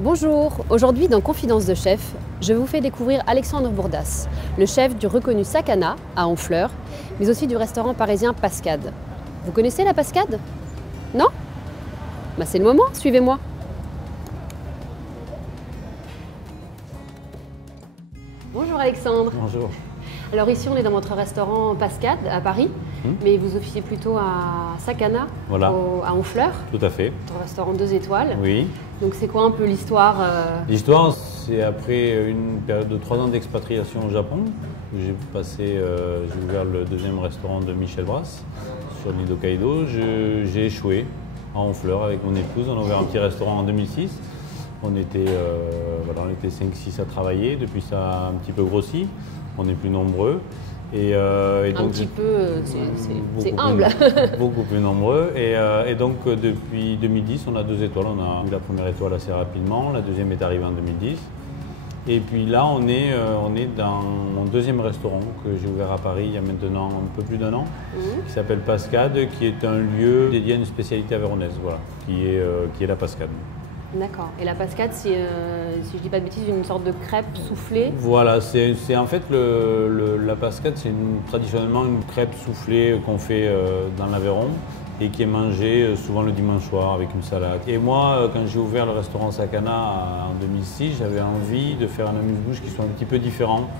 Bonjour, aujourd'hui dans Confidence de chef, je vous fais découvrir Alexandre Bourdas, le chef du reconnu Sakana à Honfleur, mais aussi du restaurant parisien Pascade. Vous connaissez la Pascade? Non? Bah c'est le moment, suivez-moi. Bonjour Alexandre. Bonjour. Alors ici on est dans votre restaurant Pascade à Paris, mais vous officiez plutôt à Sakana, Voilà. À Honfleur. Tout à fait. Un restaurant 2 étoiles. Oui. Donc c'est quoi un peu l'histoire L'histoire, c'est après une période de 3 ans d'expatriation au Japon. J'ai ouvert le deuxième restaurant de Michel Brasse sur l'île d'Hokkaido. J'ai échoué à Honfleur avec mon épouse. On a ouvert un petit restaurant en 2006. On était 5-6 à travailler. Depuis, ça a un petit peu grossi. On est plus nombreux. Un petit peu, c'est humble. Beaucoup plus nombreux. Et donc, depuis 2010, on a 2 étoiles. On a eu la première étoile assez rapidement. La deuxième est arrivée en 2010. Et puis là, on est dans mon deuxième restaurant que j'ai ouvert à Paris il y a maintenant un peu plus d'1 an, qui s'appelle Pascade, qui est un lieu dédié à une spécialité avéronaise, voilà, qui est la Pascade. D'accord. Et la Pascade, c'est, si je ne dis pas de bêtises, une sorte de crêpe soufflée. Voilà, c'est en fait la Pascade, c'est traditionnellement une crêpe soufflée qu'on fait dans l'Aveyron et qui est mangée souvent le dimanche soir avec une salade. Et moi, quand j'ai ouvert le restaurant Sakana en 2006, j'avais envie de faire un amuse-bouche qui soit un petit peu différent.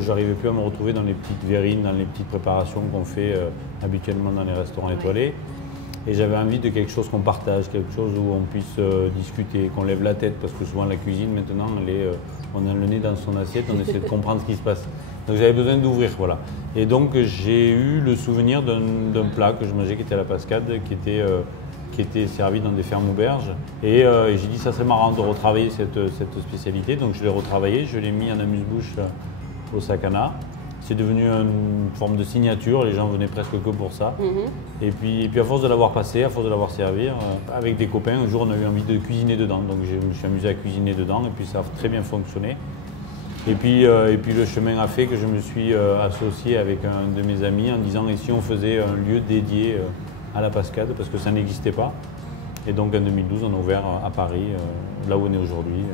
J'arrivais plus à me retrouver dans les petites verrines, dans les petites préparations qu'on fait habituellement dans les restaurants étoilés. Et j'avais envie de quelque chose qu'on partage, quelque chose où on puisse discuter, qu'on lève la tête, parce que souvent la cuisine maintenant, on a le nez dans son assiette, on essaie de comprendre ce qui se passe. Donc j'avais besoin d'ouvrir, voilà. Et donc j'ai eu le souvenir d'un plat que je mangeais qui était à la Pascade, qui était servi dans des fermes auberges. Et j'ai dit ça serait marrant de retravailler cette spécialité, donc je l'ai retravaillé, je l'ai mis en amuse-bouche au Sakana. C'est devenu une forme de signature, les gens venaient presque que pour ça. Et puis à force de l'avoir passé, à force de l'avoir servi, avec des copains, un jour on a eu envie de cuisiner dedans. Donc je me suis amusé à cuisiner dedans et puis ça a très bien fonctionné. Et puis le chemin a fait que je me suis associé avec un de mes amis en disant et si on faisait un lieu dédié à la Pascade, parce que ça n'existait pas. Et donc en 2012 on a ouvert à Paris, là où on est aujourd'hui,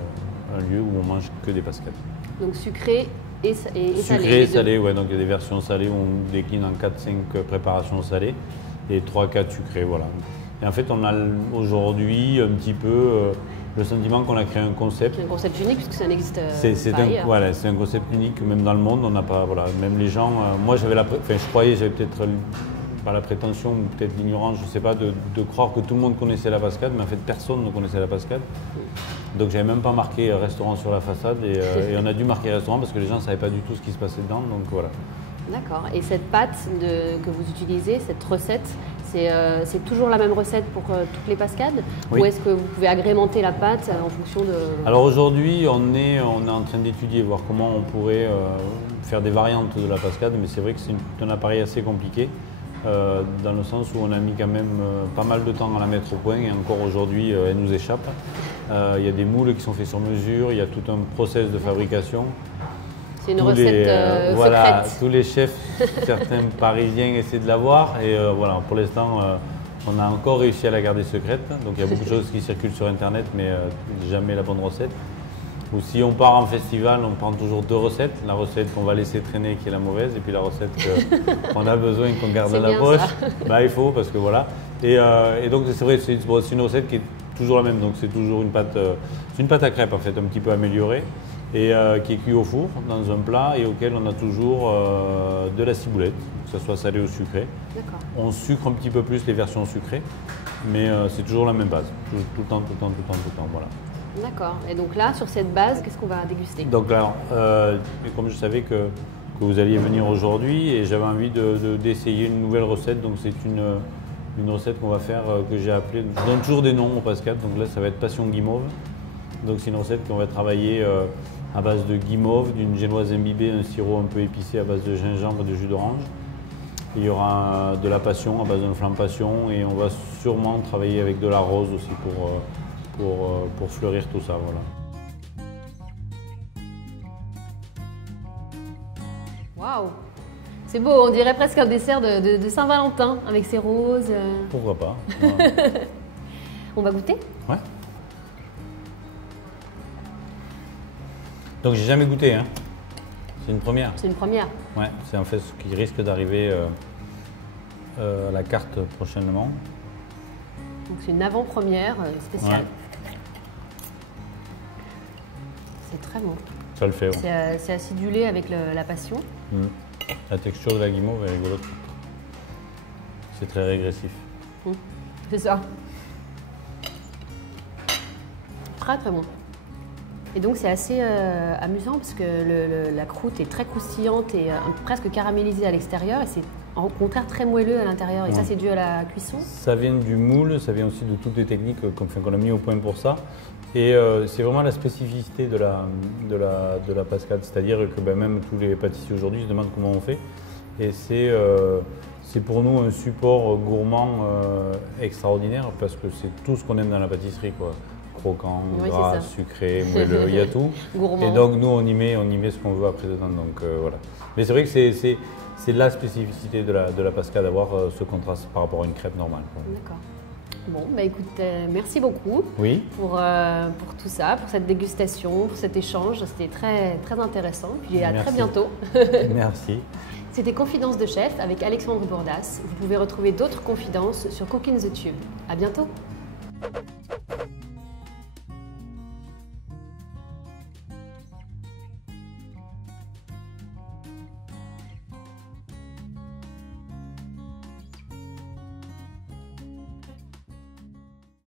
un lieu où on mange que des Pascades. Donc sucré et salé. Sucré et salé, ouais, donc il y a des versions salées où on décline en 4-5 préparations salées et 3-4 sucrées, voilà. Et en fait, on a aujourd'hui un petit peu le sentiment qu'on a créé un concept. Un concept unique puisque ça n'existe pas ailleurs. Voilà, c'est un concept unique, même dans le monde, on n'a pas, voilà, même les gens, moi j'avais je croyais, j'avais peut-être pas la prétention, ou peut-être l'ignorance, je ne sais pas, de croire que tout le monde connaissait la Pascade, mais en fait personne ne connaissait la Pascade. Donc j'avais même pas marqué restaurant sur la façade et on a dû marquer restaurant parce que les gens ne savaient pas du tout ce qui se passait dedans, donc voilà. D'accord. Et cette pâte que vous utilisez, cette recette, c'est toujours la même recette pour toutes les Pascades? Oui. Ou est-ce que vous pouvez agrémenter la pâte en fonction de... Alors aujourd'hui, on est en train d'étudier, voir comment on pourrait faire des variantes de la Pascade, mais c'est vrai que c'est un appareil assez compliqué. Dans le sens où on a mis quand même pas mal de temps à la mettre au point et encore aujourd'hui elle nous échappe. Il y a des moules qui sont faits sur mesure, il y a tout un process de fabrication. C'est une recette voilà, secrète. tous les chefs, certains parisiens essaient de l'avoir et voilà, pour l'instant on a encore réussi à la garder secrète. Donc il y a beaucoup de choses qui circulent sur internet mais jamais la bonne recette. Ou si on part en festival, on prend toujours 2 recettes. La recette qu'on va laisser traîner qui est la mauvaise et puis la recette qu'on a besoin qu'on garde dans la poche. Bah, il faut parce que voilà. Et donc c'est vrai, c'est une recette qui est toujours la même. Donc c'est toujours c'est une pâte à crêpes en fait, un petit peu améliorée et qui est cuite au four dans un plat et auquel on a toujours de la ciboulette, que ce soit salé ou sucré. On sucre un petit peu plus les versions sucrées, mais c'est toujours la même base, tout le temps, voilà. D'accord. Et donc là, sur cette base, qu'est-ce qu'on va déguster? Donc là, comme je savais que vous alliez venir aujourd'hui et j'avais envie d'essayer une nouvelle recette, donc c'est une recette qu'on va faire que j'ai appelée, je donne toujours des noms au Pascade, donc là ça va être passion guimauve. Donc c'est une recette qu'on va travailler à base de guimauve, d'une génoise imbibée, un sirop un peu épicé à base de gingembre et de jus d'orange. Il y aura de la passion à base d'un flan passion et on va sûrement travailler avec de la rose aussi pour fleurir tout ça. Voilà. Waouh! C'est beau, on dirait presque un dessert de Saint-Valentin avec ses roses. Pourquoi pas. On va goûter? Ouais. Donc j'ai jamais goûté, hein. C'est une première. C'est une première. Ouais, c'est en fait ce qui risque d'arriver à la carte prochainement. Donc c'est une avant-première spéciale. Ouais. C'est très bon. Ça le fait. Ouais. C'est acidulé avec la passion. La texture de la guimauve est rigolote. C'est très régressif. C'est ça. Très très bon. Et donc c'est assez amusant parce que la croûte est très croustillante et presque caramélisée à l'extérieur et c'est au contraire très moelleux à l'intérieur. Et ça c'est dû à la cuisson? Ça vient du moule, ça vient aussi de toutes les techniques qu'on a mis au point pour ça. Et c'est vraiment la spécificité de la pascade, c'est-à-dire que même tous les pâtissiers aujourd'hui se demandent comment on fait. Et c'est pour nous un support gourmand extraordinaire parce que c'est tout ce qu'on aime dans la pâtisserie, quoi. Croquant, gras, sucré, moelleux, il y a tout. Gourmand. Et donc nous on y met ce qu'on veut après dedans. Donc voilà. Mais c'est vrai que c'est la spécificité de la pascade, d'avoir ce contraste par rapport à une crêpe normale. D'accord. Bon, bah écoute, merci beaucoup pour tout ça, pour cette dégustation, pour cet échange. C'était très, très intéressant. Puis à très bientôt. Merci. C'était Confidences de chef avec Alexandre Bourdas. Vous pouvez retrouver d'autres confidences sur Cook in the Tube. À bientôt.